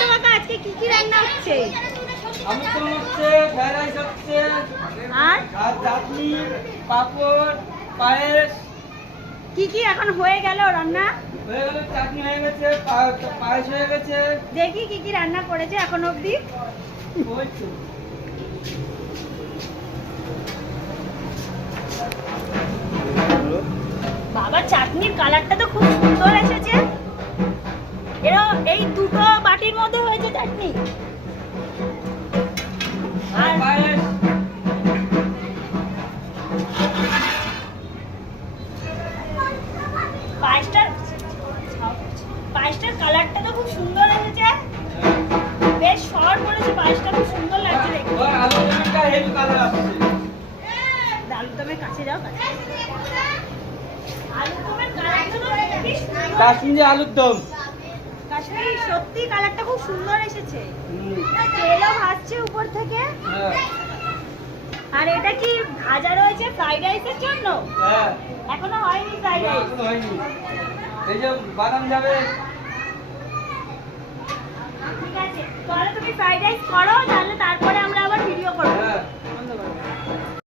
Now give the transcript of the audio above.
তো কাকা আজকে কি কি রান্না হচ্ছে? আমুক হচ্ছে, ফ্রাইড রাইস হচ্ছে, আর আর চাটনি, পাপড়, পায়েস। কি কি এখন হয়ে গেল রান্না? হয়ে গেল, চাটনি হয়ে গেছে, পায়েস হয়ে গেছে। দেখি কি কি রান্না করেছে এখন অবধি। ওই তো। বাবা চাটনির কালারটা তো খুব সুন্দর এসেছে। এই দুটো বাটির মধ্যে হয়েছে চাটনি। আর পায়েস। পায়েসটার কালারটা তো খুব সুন্দর এসেছে। বেশ শর্ট করেছে, পায়েসটা খুব সুন্দর লাগছে দেখতে। ওই আলুটা হেভি কালার আসছে। আলুদমের কাছে যাও, কাছে। আলুদমের কালারটা তো বেশ সুন্দর। কাশ্মীরি আলুর দম। কাশ্মীরি সত্যি কালারটা খুব সুন্দর এসেছে। তেলও ভাসছে উপর থেকে। হ্যাঁ। আর এটা কি ভাজা রয়েছে ফ্রাইড রাইসের জন্য? হ্যাঁ। এখনো হয়নি ফ্রাইড রাইস। এখনো হয়নি। এই যে বাদাম যাবে।